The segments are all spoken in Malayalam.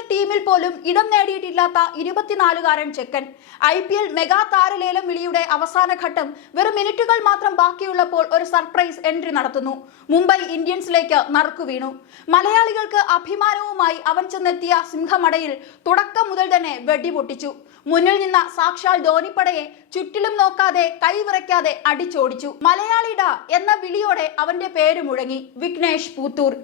സീനിയർ ടീമിൽ പോലും ഇടം നേടിയിട്ടില്ലാത്ത 24-കാരൻ ചെക്കൻ. IPL മെഗാ താരലേലം വിളിയുടെ അവസാന ഘട്ടം വെറും മിനിറ്റുകൾ മാത്രം ബാക്കിയുള്ളപ്പോൾ ഒരു സർപ്രൈസ് എൻട്രി നടത്തുന്നു. മുംബൈ ഇന്ത്യൻസിലേക്ക് നറുക്കു വീണു. മലയാളികൾക്ക് അഭിമാനവുമായി അവൻ ചെന്നെത്തിയ സിംഹമടയിൽ തുടക്കം മുതൽ തന്നെ വെടിപൊട്ടിച്ചു. മുന്നിൽ നിന്ന സാക്ഷാൽ ധോണിപ്പടയെ ചുറ്റിലും നോക്കാതെ കൈവിറയ്ക്കാതെ അടിച്ചോടിച്ചു. മലയാളിഡ എന്ന വിളിയോടെ അവന്റെ പേര് മുഴങ്ങി. വിഘ്നേഷ് പൂത്തൂർ.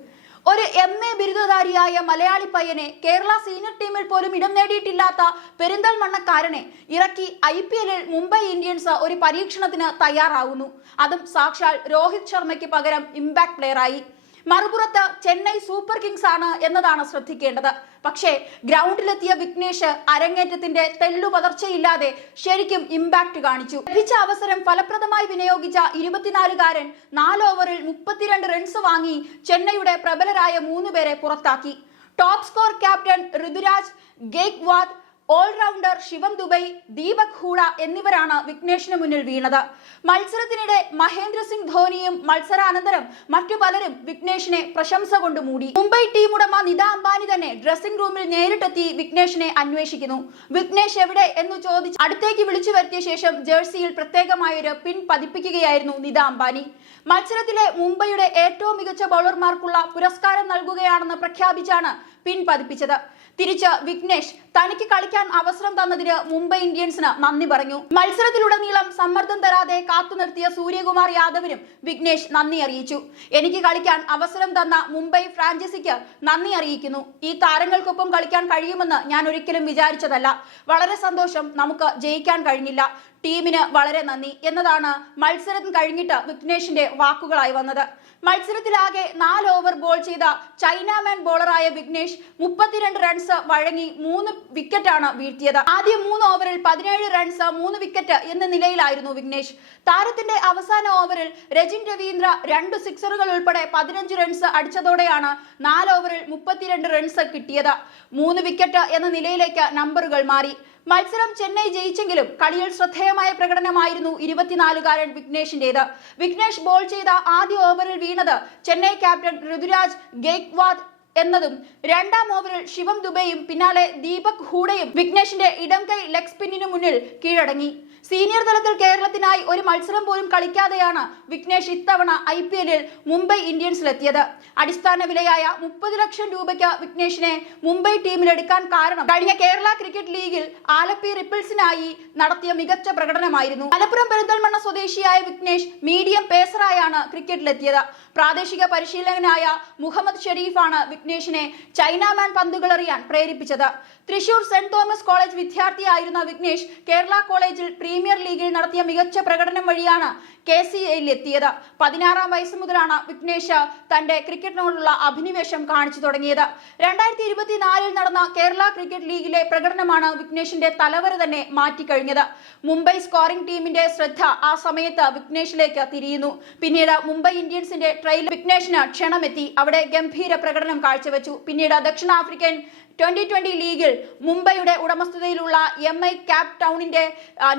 ഒരു MA ബിരുദധാരിയായ മലയാളി പയ്യനെ കേരള സീനിയർ ടീമിൽ പോലും ഇടം നേടിയിട്ടില്ലാത്ത പെരിന്തൽമണ്ണക്കാരനെ ഇറക്കി IPL-ൽ മുംബൈ ഇന്ത്യൻസ് ഒരു പരീക്ഷണത്തിന് തയ്യാറാവുന്നു. അതും സാക്ഷാൽ രോഹിത് ശർമ്മയ്ക്ക് പകരം ഇമ്പാക്ട് പ്ലെയറായി. മറുപുറത്ത് ചെന്നൈ സൂപ്പർ കിങ്സ് ആണ് എന്നതാണ് ശ്രദ്ധിക്കേണ്ടത്. പക്ഷേ ഗ്രൗണ്ടിലെത്തിയ വിഘ്നേഷ് അരങ്ങേറ്റത്തിന്റെ തെല്ലുപതർച്ചയില്ലാതെ ശരിക്കും ഇമ്പാക്ട് കാണിച്ചു. ലഭിച്ച അവസരം ഫലപ്രദമായി വിനിയോഗിച്ച 24-കാരൻ 4 ഓവറിൽ 32 റൺസ് വാങ്ങി ചെന്നൈയുടെ പ്രബലരായ 3 പേരെ പുറത്താക്കി. Top score captain Ruturaj Gaikwad, allrounder Shivam Dube, Deepak Hooda എന്നിവരാണ് വിഘ്നേഷിന് മുന്നിൽ വീണത്. മത്സരത്തിനിടെ മഹേന്ദ്ര സിംഗ് ധോണിയും മത്സരാനന്തരം മറ്റു പലരും വിഘ്നേഷിനെ പ്രശംസ കൊണ്ട് മൂടി. മുംബൈ ടീം ഉടമ നിത അംബാനി തന്നെ ഡ്രസ്സിംഗ് റൂമിൽ നേരിട്ടെത്തി വിഘ്നേഷിനെ അന്വേഷിക്കുന്നു. വിഘ്നേഷ് എവിടെ എന്ന് ചോദിച്ച് അടുത്തേക്ക് വിളിച്ചു വരുത്തിയ ശേഷം ജേഴ്സിയിൽ പ്രത്യേകമായൊരു പിൻ പതിപ്പിക്കുകയായിരുന്നു നിത അംബാനി. മത്സരത്തിലെ മുംബൈയുടെ ഏറ്റവും മികച്ച ബൗളർമാർക്കുള്ള പുരസ്കാരം നൽകുകയാണെന്ന് പ്രഖ്യാപിച്ചാണ് പിൻ പതിപ്പിച്ചത്. തിരിച്ച് വിഘ്നേഷ് തനിക്ക് കളിക്കാൻ അവസരം തന്നതിന് മുംബൈ ഇന്ത്യൻസിന് നന്ദി പറഞ്ഞു. മത്സരത്തിലുടനീളം സമ്മർദ്ദം തരാതെ കാത്തു നിർത്തിയ സൂര്യകുമാർ യാദവിനും വിഘ്നേഷ് നന്ദി അറിയിച്ചു. എനിക്ക് കളിക്കാൻ അവസരം തന്ന മുംബൈ ഫ്രാഞ്ചൈസിക്ക് നന്ദി അറിയിക്കുന്നു. ഈ താരങ്ങൾക്കൊപ്പം കളിക്കാൻ കഴിയുമെന്ന് ഞാൻ ഒരിക്കലും വിചാരിച്ചതല്ല. വളരെ സന്തോഷം, നമുക്ക് ജയിക്കാൻ കഴിഞ്ഞില്ല. ടീമിന് വളരെ നന്ദി എന്നതാണ് മത്സരം കഴിഞ്ഞിട്ട് വിഘ്നേഷിന്റെ വാക്കുകളായി വന്നത്. മത്സരത്തിലാകെ 4 ഓവർ ബോൾ ചെയ്ത ചൈനാമാൻ ബോളറായ വിഘ്നേഷ് 32 റൺസ് വഴങ്ങി 3 വിക്കറ്റാണ് വീഴ്ത്തിയത്. ആദ്യ 3 ഓവറിൽ 17 റൺസ് 3 വിക്കറ്റ് എന്ന നിലയിലായിരുന്നു വിഘ്നേഷ്. താരത്തിന്റെ അവസാന ഓവറിൽ രജിൻ രവീന്ദ്ര 2 സിക്സറുകൾ ഉൾപ്പെടെ 15 റൺസ് അടിച്ചതോടെയാണ് 4 ഓവറിൽ 32 റൺസ് കിട്ടിയത്. 3 വിക്കറ്റ് എന്ന നിലയിലേക്ക് നമ്പറുകൾ മാറി. മത്സരം ചെന്നൈ ജയിച്ചെങ്കിലും കളിയിൽ ശ്രദ്ധേയമായ പ്രകടനമായിരുന്നു 24-കാരൻ വിഘ്നേഷിന്റേത്. വിഘ്നേഷ് ബോൾ ചെയ്ത ആദ്യ ഓവറിൽ വീണത് ചെന്നൈ ക്യാപ്റ്റൻ ഋതുരാജ് ഗെയ്ക്വാദ് എന്നതും 2-ാം ഓവറിൽ ശിവം ദുബൈയും പിന്നാലെ ദീപക് ഹൂഡയും വിഘ്നേഷിന്റെ ഇടം കൈ ലെഗ് സ്പിന്നിനു മുന്നിൽ കീഴടങ്ങി. സീനിയർ തലത്തിൽ കേരളത്തിനായി ഒരു മത്സരം പോലും കളിക്കാതെയാണ് വിഘ്നേഷ് ഇത്തവണ IPL-ൽ മുംബൈ ഇന്ത്യൻസിലെത്തിയത്. അടിസ്ഥാന വിലയായ 30 ലക്ഷം രൂപയ്ക്ക് വിഘ്നേഷിനെ മുംബൈ ടീമിലെടുക്കാൻ കാരണം കഴിഞ്ഞ കേരള ക്രിക്കറ്റ് ലീഗിൽ ആലപ്പി റിപ്പിൾസിനായി നടത്തിയ മികച്ച പ്രകടനമായിരുന്നു. മലപ്പുറം പെരിന്തൽമണ്ണ സ്വദേശിയായ വിഘ്നേഷ് മീഡിയം പേസറായാണ് ക്രിക്കറ്റിലെത്തിയത്. പ്രാദേശിക പരിശീലകനായ മുഹമ്മദ് ഷെരീഫാണ് വിഘ്നേഷിനെ ചൈനാമാൻ പന്തുകളെറിയാൻ പ്രേരിപ്പിച്ചത്. തൃശൂർ സെന്റ് തോമസ് കോളേജ് വിദ്യാർത്ഥിയായിരുന്ന വിഘ്നേഷ് കേരള കോളേജിൽ പ്രീമിയർ ലീഗിൽ നടത്തിയ മികച്ച പ്രകടനം വഴിയാണ് KCAയിൽ എത്തിയത്. 16-ാം വയസ്സ് മുതലാണ് വിഘ്നേഷ് തന്റെ ക്രിക്കറ്റിനോടുള്ള അഭിനിവേശം കാണിച്ചു തുടങ്ങിയത്. 2024-ൽ നടന്ന കേരള ക്രിക്കറ്റ് ലീഗിലെ പ്രകടനമാണ് വിഘ്നേഷിന്റെ തലവര തന്നെ മാറ്റിക്കഴിഞ്ഞത്. മുംബൈ സ്കോറിംഗ് ടീമിന്റെ ശ്രദ്ധ ആ സമയത്ത് വിഘ്നേഷിലേക്ക് തിരിയുന്നു. പിന്നീട് മുംബൈ ഇന്ത്യൻസിന്റെ ട്രയലിൽ വിഘ്നേഷിന് ക്ഷണമെത്തി. അവിടെ ഗംഭീര പ്രകടനം കാഴ്ചവെച്ചു. പിന്നീട് ദക്ഷിണാഫ്രിക്കൻ 2020 ലീഗിൽ മുംബൈയുടെ ഉടമസ്ഥതയിലുള്ള MI ക്യാപ് ടൗണിന്റെ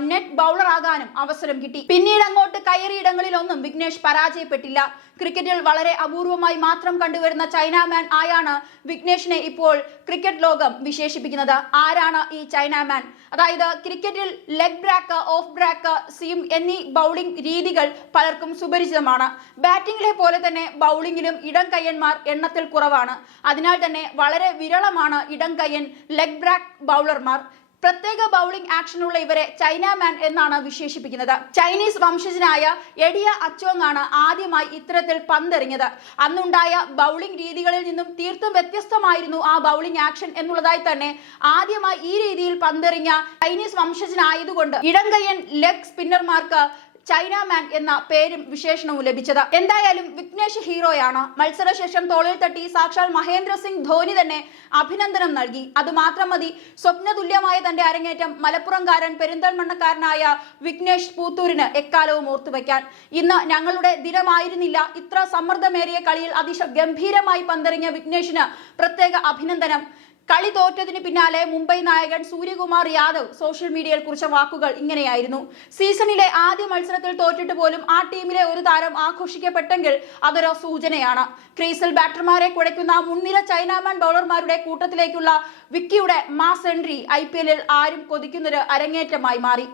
നെറ്റ് ബൗളർ ആകാനും അവസരം കിട്ടി. പിന്നീട് അങ്ങോട്ട് കയറിയിടങ്ങളിലൊന്നും വിഘ്നേഷ് പരാജയപ്പെട്ടില്ല. ക്രിക്കറ്റിൽ വളരെ അപൂർവമായി മാത്രം കണ്ടുവരുന്ന ചൈനാമാൻ ആയാണ് വിഘ്നേഷിനെ ഇപ്പോൾ ക്രിക്കറ്റ് ലോകം വിശേഷിപ്പിക്കുന്നത്. ആരാണ് ഈ ചൈനാമാൻ? അതായത് ക്രിക്കറ്റിൽ leg break, off break, seam എന്നീ ബൗളിംഗ് രീതികൾ പലർക്കും സുപരിചിതമാണ്. ബാറ്റിംഗിലെ പോലെ തന്നെ ബൗളിംഗിലും ഇടം കയ്യന്മാർ എണ്ണത്തിൽ കുറവാണ്. അതിനാൽ തന്നെ വളരെ വിരളമാണ് ഇടം കയ്യൻ ലെഗ് ബ്രേക്ക് ബൗളർമാർ. പ്രത്യേക ബൗളിംഗ് ആക്ഷനുള്ള ഇവരെ ചൈനാമാൻ എന്നാണ് വിശേഷിപ്പിക്കുന്നത്. ചൈനീസ് വംശജനായ എഡിയ അച്ചോങ് ആണ് ആദ്യമായി ഇത്തരത്തിൽ പന്തെറിഞ്ഞത്. അന്നുണ്ടായ ബൗളിംഗ് രീതികളിൽ നിന്നും തീർത്തും വ്യത്യസ്തമായിരുന്നു ആ ബൗളിംഗ് ആക്ഷൻ എന്നുള്ളതായി തന്നെ ആദ്യമായി ഈ രീതിയിൽ പന്തെറിഞ്ഞ ചൈനീസ് വംശജനായതുകൊണ്ട് ഇടംകയ്യൻ ലെഗ് സ്പിന്നർമാർക്ക് ചൈനാമാൻ എന്ന പേരും വിശേഷണവും ലഭിച്ചത്. എന്തായാലും വിഘ്നേഷ് ഹീറോയാണ്. മത്സരശേഷം തോളിൽ തട്ടി സാക്ഷാൽ മഹേന്ദ്ര സിംഗ് ധോണി തന്നെ അഭിനന്ദനം നൽകി. അതുമാത്രം മതി സ്വപ്നതുല്യമായ തന്റെ അരങ്ങേറ്റം മലപ്പുറംകാരൻ പെരിന്തൽമണ്ണക്കാരനായ വിഘ്നേഷ് പൂത്തൂരിന് എക്കാലവും ഓർത്തുവെക്കാൻ. ഇന്ന് ഞങ്ങളുടെ ദിനമായിരുന്നില്ല. ഇത്ര സമ്മർദ്ദമേറിയ കളിയിൽ അതിഗംഭീരമായി പന്തെറിഞ്ഞ വിഘ്നേഷിന് പ്രത്യേക അഭിനന്ദനം. കളി തോറ്റതിന് പിന്നാലെ മുംബൈ നായകൻ സൂര്യകുമാർ യാദവ് സോഷ്യൽ മീഡിയയിൽ കുറിച്ച വാക്കുകൾ ഇങ്ങനെയായിരുന്നു: സീസണിലെ ആദ്യ മത്സരത്തിൽ തോറ്റിട്ട് പോലും ആ ടീമിലെ ഒരു താരം ആഘോഷിക്കപ്പെട്ടെങ്കിൽ അതൊരു സൂചനയാണ്. ക്രീസിൽ ബാറ്റർമാരെ കുഴയ്ക്കുന്ന മുൻനിര ചൈനാമാൻ ബൗളർമാരുടെ കൂട്ടത്തിലേക്കുള്ള വിക്കിയുടെ മാസ് എൻട്രി IPL ആരും കൊതിക്കുന്നൊരു അരങ്ങേറ്റമായി മാറി.